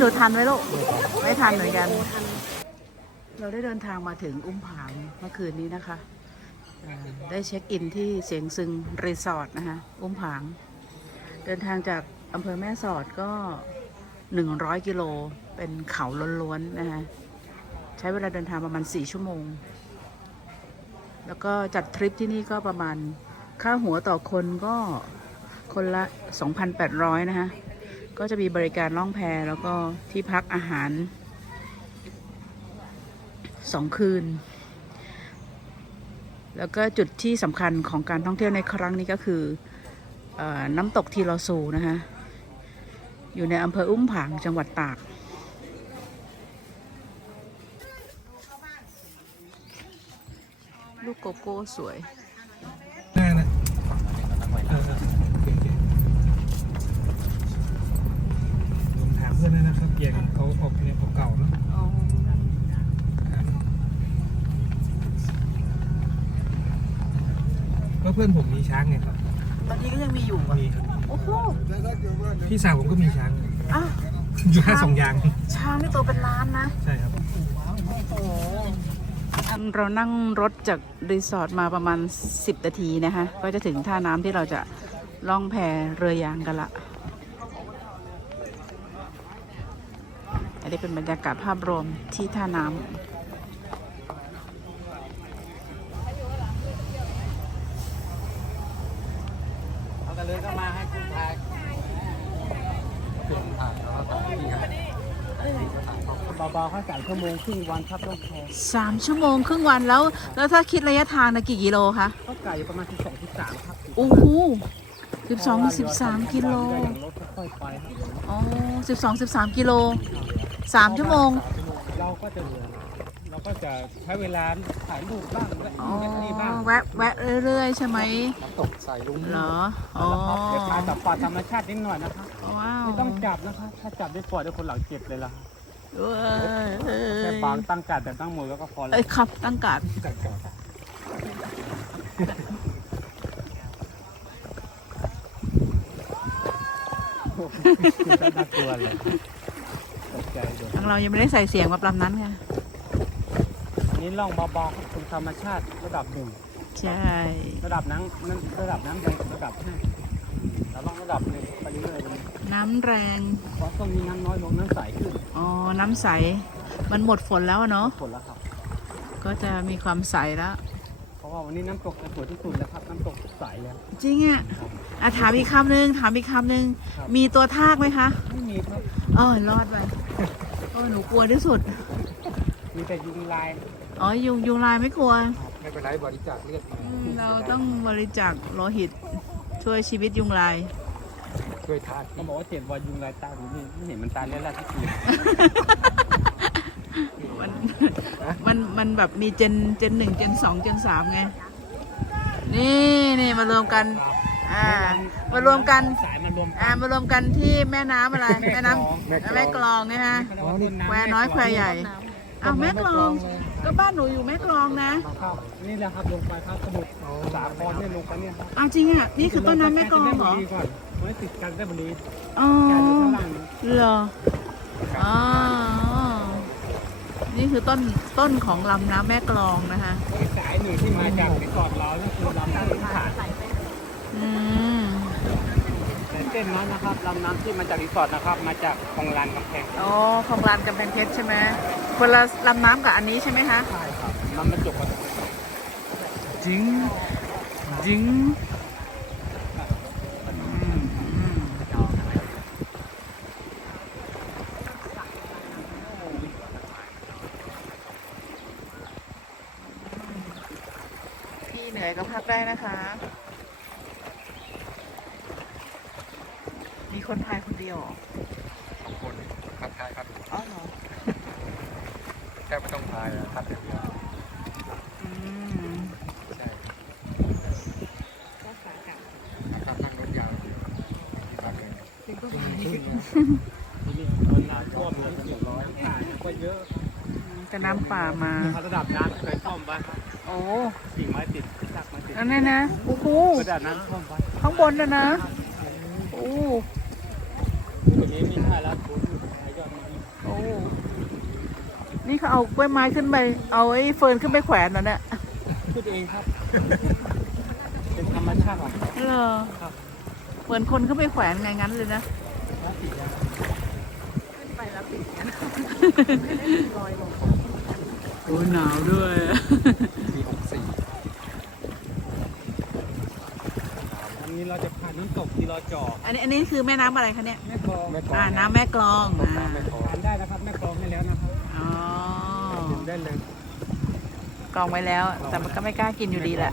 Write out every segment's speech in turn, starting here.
หนูทันไหมลูก ไม่ทันเหมือนกัน เราได้เดินทางมาถึงอุ้มผางเมื่อคืนนี้นะคะเอ่อได้เช็คอินที่เสียงซึงรีสอร์ทนะคะ อุ้มผาง เดินทางจากอำเภอแม่สอดก็ 100 กิโล เป็นเขาล้วนๆนะคะใช้เวลาเดินทางประมาณ 4 ชั่วโมง แล้วก็จัดทริปที่นี่ก็ประมาณค่าหัวต่อคนก็คนละ 2,800 นะคะ ก็จะมีบริการล่องแพแล้วก็ที่พักอาหารสองคืน แล้วก็จุดที่สำคัญของการท่องเที่ยวในครั้งนี้ก็คืออน้ำตกทีลอซูนะคะอยู่ในอำเภออุ้มผางจังหวัดตาก ลูกโกโก้สวย พื่อนผมมีช้างไงครับตอนนี้ก็ยังมีอยู่อะมีครับโอ้โหพี่สาวผมก็มีช้างอะอยู่แค่สองอย่าง ช้างนี่ตัวเป็นล้านนะ ใช่ครับเรานั่งรถจากรีสอร์ทมาประมาณ 10 นาทีนะคะ ก็จะถึงท่าน้ำที่เราจะล่องแพเรือยางกันละ อันนี้เป็นบรรยากาศภาพรวมที่ท่าน้ำ เขาก็เลยก็มาให้คุณทายเบาๆเขาสาม ชั่วโมงครึ่งวันครับต้องแพงสามชั่วโมงครึ่งวันแล้ว แล้วถ้าคิดระยะทางนะกี่กิโลคะก็ไก่ประมาณที่สองที่สามครับโอ้โหสิบสองสิบสามกิโลอย่างรถค่อยๆไปครับอ๋อสิบสองสิบสามกิโลสามชั่วโมง เราก็จะเราก็จะใช้เวลาถ่ายรูปบ้างและอ๋อนี่บ้างแวะแวะเรื่อยๆ ใช่ไหมน้ำตกสายลุงเหรออ๋อเดี๋ยวพาจับปลาธรรมชาตินิดหน่อยนะครับว้าว ไม่ต้องจับนะครับถ้าจับได้ปล่อยได้คนหลังเจ็บเลยล่ะเอ้ยเอ้ แค่ยบางตั้งการแต่ตั้งมือแล้วก็พอแล้วเอ้ยครับตั้งการกัดก่อนน่ากลัวเลยตกใจเลยทางเรายังไม่ได้ใส่เสียงแบบลำนั้นไงอันนี้ล่องเบาๆครับเป็นธรรมชาติระดับหนึ่ง ใช่ ระดับน้ำนั่นระดับน้ำไประดับห้าแล้วลองระดับหนึ่งไปเรื่อยๆเลย น้ำแรงเพราะช่วงนี้น้ำน้อยลงน้ำใสขึ้นอ๋อ น้ำใส มันหมดฝนแล้วอะเนาะ ฝนแล้วครับ ก็จะมีความใสแล้ว เพราะว่าวันนี้น้ำตกจะสวยที่สุดแล้วครับ น้ำตกใสแล้ว จริงอะอะถามอีกคำหนึ่งถามอีกคำหนึ่งครับ มีตัวทากไหมคะ ไม่มีครับ เออรอดไปโอ้ยหนูกลัวที่สุด มีแต่ยุงลายอ๋อ ยุงยุงลายไม่กลัวไม่เป็นไรบริจาคเลือดมาอืมเราต้องบริจาคโลหิตช่วยชีวิตยุงลาย ช่วยทานเขาบอกว่าเจ็ดวันยุงลายตายผมนี่ไม่เห็นมันตายแล้วล่ะที่คืนมันมันมันแบบมีเจนเจนหนึ่งเจนสองเจนสามไง นี่นี่มารวมกัน อ่ามารวมกันสายมันรวมอ่ามารวมกันที่แม่น้ำอะไร แม่น้ำแม่กลองเนี่ยฮะแควน้อยแควใหญ่ อ้าวแม่กลอง ก็บ้านหนูอยู่แม่กลองนะ ครับนี่แหละครับลงไปครับสมุทรสาครเนี่ยลงไปเนี่ยครับอ้าวจริงอะ นี่คือต้นน้ำแม่กลองเหรอก่อนไว้ติดกันได้บุรีอ๋อ แกอยู่ข้างล่าง เหรออ๋อนี่คือต้นต้นของลำน้ำแม่กลองนะคะอีกสายหนึ่งที่มาจากรีสอร์ทเราก็คือลำน้ำที่ผ่านอืมแต่ เส้นนั้นนะครับลำน้ำที่มาจากรีสอร์ทนะครับ มาจากคลองลานกำแพงอ๋อของลานกำแพงเพชรใช่ไหมคนละลำน้ำกับอันนี้ใช่ไหมคะ ใช่ครับมันบรรจบกันจริงจริงพี่เหนื่อยก็พักได้นะคะ มี คนพายคนเดียวเหรอสองคนทัดทายครับอ๋อเหรอแค่ไม่ต้องทายอะทัดอย่างเดียวอืมใช่ถ้านั่งรถยาวที่บ้านเลยทีนี้เวลาท่วมน้ำจืดน้ำป่าเนี่ยก็เยอะจะน้ำป่ามา ระดับน้ำเคยท่วมบ้างโอ้สี่ไม้ติดตักไม้ติดอันนี้นะโอ้โหกระดาษน้ำท่วมไปข้างบนนะนะโอ้ตรง นี้มีท่าแล้วคุณไอ้ยอดมันโอ้นี่เขาเอากล้วยไม้ขึ้นไป เอาไอ้เฟิร์นขึ้นไปแขวนนะเนี่ยพูดเองครับ เป็นธรรมชาติของเหรอครับเหมือนคนขึ้นไปแขวนไงงั้นเลยนะพลาสติกยางโอ้หนาวด้วย ปีหกสี่ วันนี้เราจะผ่านน้ำตกที่เราจออันนี้อันนี้คือแม่น้ำอะไรคะเนี่ยแม่กลองแม่กลองอ่าน้ำแม่กลองอ่าน้ำไม่พอผ่านได้นะครับแม่กลองให้แล้วนะครับอ๋อดื่มได้เลยกรองไว้แล้ว แต่มันก็ไม่กล้ากินอยู่ดีแหละ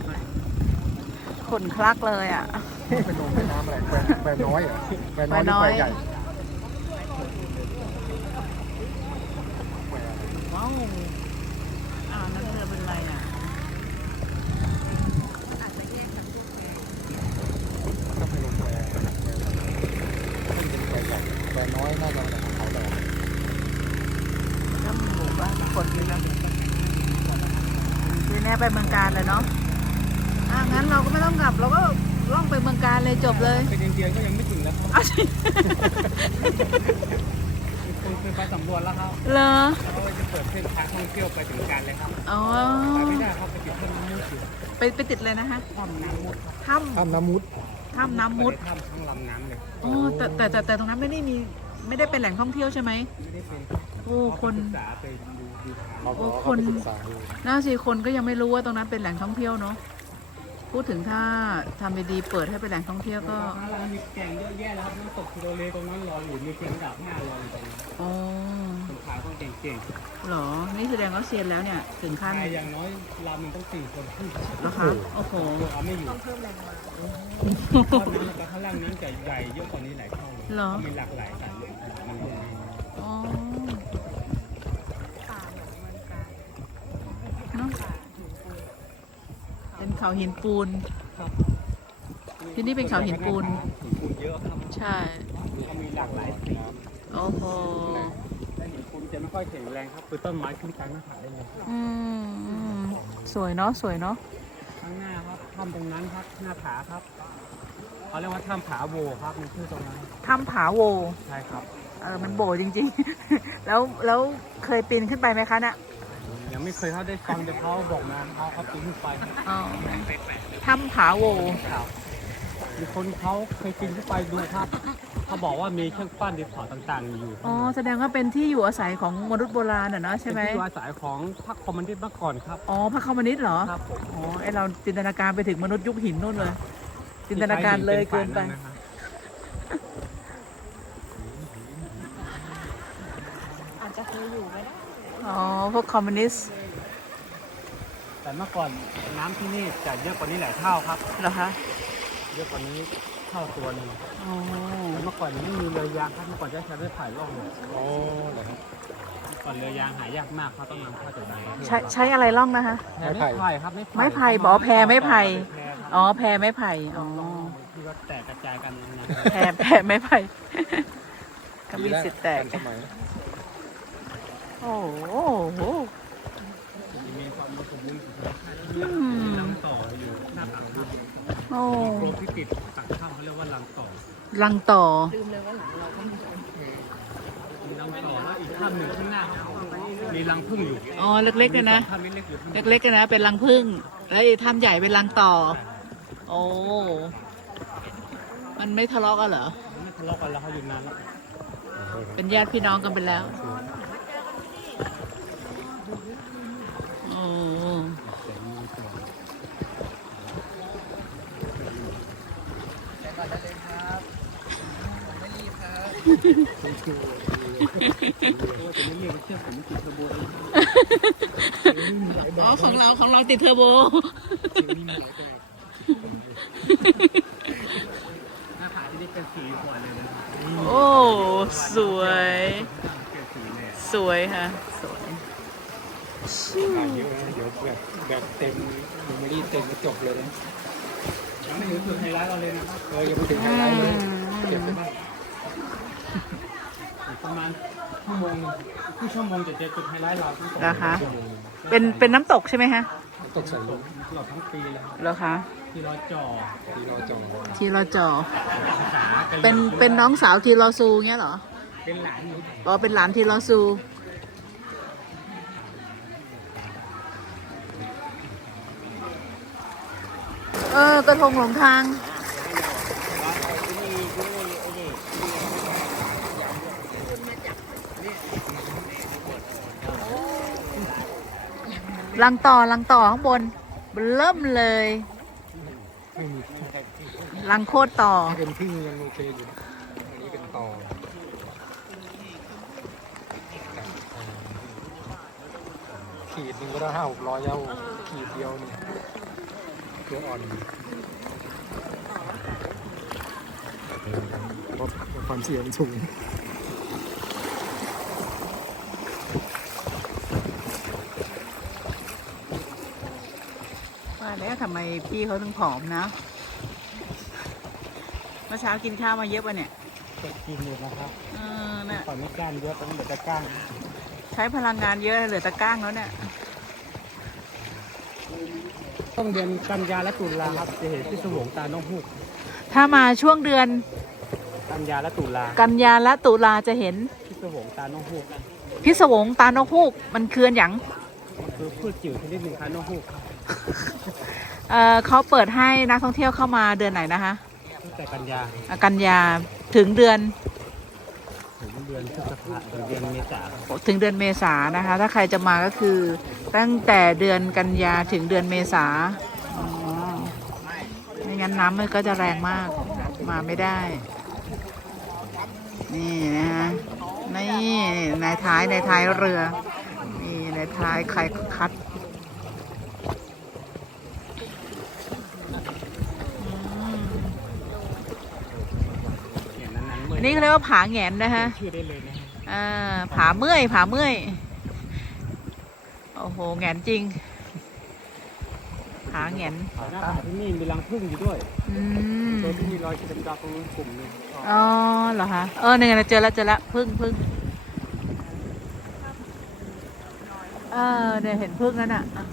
ขนคลักเลยอะเป็นนมเป็นน้ำอะไรแควแควน้อยเหรอแควน้อยแควน้อยหรือแควใหญ่ว้าวอ้าวนั่นเรือเป็นไรอะ ก็เป็นนมแควแควเป็นแควใหญ่ แควน้อยน่าจะมาจากเขาแหละก็มีหมู่บ้านคนอยู่นะคือแน่ไปเมืองการเลยเนาะอะงั้นเราก็ไม่ต้องกลับเราก็ล่องไปเมืองการเลยจบเลยเป็นเดียนๆก็ยังไม่ถึงแล้วครับเอาสิมีคนเคยไปสำรวจแล้วครับเหรอเขาจะเปิดเส้นทางท่องเที่ยวไปถึงการเลยครับอ๋อไปไม่ได้ครับไปติดเส้นน้ำมุดอยู่ไปไปติดเลยนะคะถ้ำน้ำมุดครับถ้ทำน้ำมุดำ ถ้ำน้ำมุดไปถ้ำทั้งลำน้ำเลยอ๋อแต่แต่แต่แต่ตรงนั้นไม่ได้มีไม่ได้เป็นแหล่งท่องเที่ยวใช่ไหมไม่ได้เป็นโอ้คน ศึกษาไปดูดูทางเขาโอ้ก็คนไปศึกษาดูน่าสิคนก็ยังไม่รู้ว่าตรงนั้นเป็นแหล่งท่องเที่ยวเนาะพูดถึงถ้าทำดีๆเปิดให้เป็นแหล่งท่องเที่ยวก็แล้วมีแก่งเยอะแยะแล้วครับน้ำตกทิโรเลตรงนั้นรออยู่มีเพียงดับห้ารออยู่ตรงนั้นอ๋อคนขายต้องเก่งเหรอนี่แสดงว่าเซียนแล้วเนี่ยถึงๆขั้นขายอย่างน้อยลำมันต้องสี่คนขึ้นเหรอคะโอ้โหเอาไม่อยู่ ต้องเพิ่มแรงมา แต่ข้างล่างนั้นจะใหญ่เยอะกว่านี้หลายเท่าเลยเหรอ มีหลากหลายสายพันธุ์มันลงเองอ๋อเนอะเป็นเขาหินปูนครับที่นี่เป็นเขาหินปูน หินปูนเยอะครับใช่ก็มีหลากหลายสีโอ้โหและหินปูนจะไม่ค่อยแข็งแรงครับคือต้นไม้ขึ้นกลางหน้าผาได้เลย อืมอืมสวยเนาะสวยเนาะำตรงนั้นครับ หน้าผาครับเขาเรียกว่าถ้ำผาโวครับมีชื่อตรงนั้นถ้ำผาโว ใช่ครับ เออ มันโบจริง ๆ แล้ว แล้วเคยปีนขึ้นไปไหมคะเนี่ยยังไม่เคยเขาได้ฟังแต่เขาบอกมาเขาเขาปีนขึ้นไปอ๋อถ้ำผาโว ครับมีคนเขาเคยปีนขึ้นไปดูครับ เขาบอกว่ามีเครื่องปั้นดินเผาต่าง ๆ อยู่อ๋อแสดงว่าเป็นที่อยู่อาศัยของมนุษย์โบราณอะเนาะใช่ไหมเป็นที่อยู่อาศัยของพรรคคอมมิวนิสต์เมื่อก่อนครับอ๋อพระคอมมิวนิสต์เหรอครับผมอ๋อไอเราจินตนาการไปถึงมนุษย์ยุคหินนู่นเลย จินตนาการเลยเกินไปอาจจะเคยอยู่ไหมอ๋อพวกคอมมิวนิสต์แต่เมื่อก่อนน้ำที่นี่จะเยอะกว่านี้หลายเท่าครับเหรอคะเยอะกว่านี้ เท่าตัวหนึงอ๋อแต่เมื่อก่อนไม่มีเรือยางครับเมื่อก่อนจะใช้ไม้ไผ่ล่องเลยอ๋อเหรอครับ เมื่อก่อนเรือยางหายากมากเขาต้องนำเข้าจากต่างประเทศใช้ใช้อะไรล่องนะคะ ไม้ไผ่ครับไม้ไผ่บอกว่าแพไม้ไผ่แพครับอ๋อแพไม้ไผ่อ๋อที่ว่าแตกกระจายกันนะแพแพไม้ไผ่ก็มีสิทธิ์แตกทันสมัยโอ้โห มีความสมบูรณ์ของธรรมชาติที่อืมลำต่ออยู่หน้าผาดูโอ้ โครงที่ติด ลังต่อมีลำต่อแล้วอีกข้ามหนึ่งข้างหน้ามีรังผึ้งอยู่อ๋อเล็กๆเลยนะ ถ้ำเล็กๆอยู่ข้างหน้าเล็กๆเลยนะ เป็นรังผึ้งแล้วไอ้ถ้ำใหญ่เป็นรังต่อ โอ้ มันไม่ทะเลาะกันเหรอไม่ทะเลาะกันแล้วเขาอยู่นานแล้วเป็นญาติพี่น้องกันไปแล้ว โอ้ตัวจะไม่เรียกว่าเชื อกผมติดเทอร์โบเองอ๋อของเราของเราติดเทอร์โบหน้าผาที่นี่เป็นสีก่อนเลยนะโอ้สวยเกิดสีเลยสวยค่ะสวยถ่ายเยอะนะเดี๋ยวแบบแบบเต็มเมมโมรี่เต็มแล้วจบเลยนะยังไม่ถึงจุดไฮไลท์เราเลยนะครับเออยังไม่ถึงไฮไลท์เลยเก็บไปบ้างอีก ประมาณชั่วโมงหนึ่งครึ่งชั่วโมงจะเจอจุดไฮไลท์เรานะคะเป็นเป็นน้ำตกใช่ไหมคะเตกใส่ลมตลอดทั้งปีเลยครับแล้วคะที่รอจ่อทีเราจองทีรอจอภาษากะหรี่เป็นเป็นน้องสาวทีรอซูเงี้ยเหรอเป็นหลานอยู่อ๋อเป็นหลานทีรอซู เออกระทงหลงทาง ลังต่อลังต่อข้างบนเริ่มเลยไม่มีลังโคตรต่อถ้าเป็นพึ่งยังโอเคอยู่อันนี้เป็นต่อขีดหนึ่งก็ได้ห้าหกร้อยเย้าขีดเดียวนี่เกลืออ่อนความเสี่ยงสูง ว่าแล้ว ทำไมพี่เขาถึงผอมนะเมื่อเช้ากินข้าวมาเยอะป่ะเนี่ยจะกินอยู่นะครับเออน่ะตอนนี้ก้านเยอะตอนนี้เหลือแต่ก้านใช้พลังงานเยอะเหลือแตะก้างแล้วเนี่ยต้องเดือนกันยาและตุลาครับจะเห็นที่สวงตาน้องฮูกถ้ามาช่วงเดือน กันยาและตุลากันยาและตุลาจะเห็นที่สวงตาน้องฮูกพิศวงตาโนกฮูกมันเคือนหยังมันคือพืชจิ๋วชนิดหนึ่งค่ะน้องฮูกครับ เอ่อเขาเปิดให้นักท่องเที่ยวเข้ามาเดือนไหนนะคะตั้งแต่กันยาอะกันยาถึงเดือนถึงเดือนพฤษภาคมถึงเดือนเมษาครับถึงเดือนเมษานะคะ ถ้าใครจะมาก็คือตั้งแต่เดือนกันยาถึงเดือนเมษาอ๋อไม่งั้นน้ำมันก็จะแรงมากมาไม่ได้ นี่นะคะนี่ในท้ายในท้ายเรือ นี่ในท้ายใครคัดอืม เนี่ยนั้นๆเมื่ อันนี้เขาเรียกว่าผาแหงนนะคะชื่อได้เลยนะฮะอ่าผาเมื่อยผาเมื่อยโอ้โหแหงนจริงผาแหงนหน้าผาที่นี่มีรังผึ้งอยู่ด้วยอืมตัวที่มีรอยขีดดำๆตรงนู้นกลุ่มหนึงอ๋อเหรอคะเออเนี่ยเจอแล้วเจอแล้วพึ่งพึ่งเออเนี่ยเห็นพึ่งนั่นอะอะ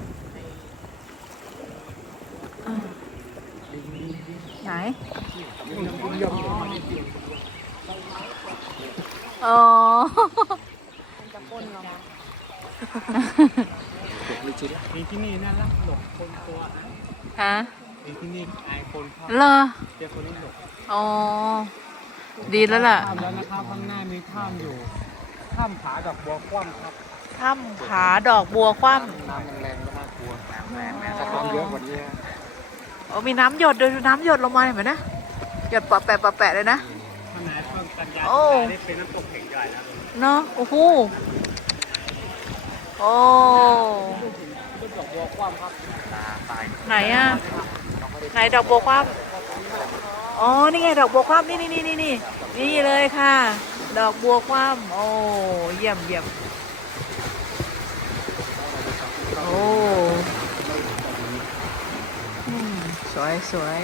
อะไหนอ๋อมีที่นี่นั่นละหลบคนตัวนะฮะมีที่นี่อายคนครับเหรอเจอคนนี้หลบอ๋อ ดีแล้วล่ะถ้ำแล้วนะครับข้างหน้ามีถ้ำอยู่ถ้ำผาดอกบัวคว่ำครับถ้ำผาดอกบัวคว่น้ำมันแรงก็น่ากลัวำถ้าน้ำเยอะกว่านี้ โอ้มีน้ำหยดดูน้ำหยดลงมาเห็นไหมนะ หยดปะแปะปะแปะเลยนะ ข้างในเพิ่มกันยาโอ้ ได้เป็นน้ำตกแห่งใหญ่แล้วเนาะโอ้โหโอ้ต้นดอกบัวคว่ำครับไหนอะไหนดอกบัวคว่ำอ๋อนี่ไงดอกบัวคว่ำนี่นี่นี่นี่นี่นี่เลยค่ะ ดอกบัวคว่ำโอ้เยี่ยมเยี่ยมโอ้อืมสวยสวย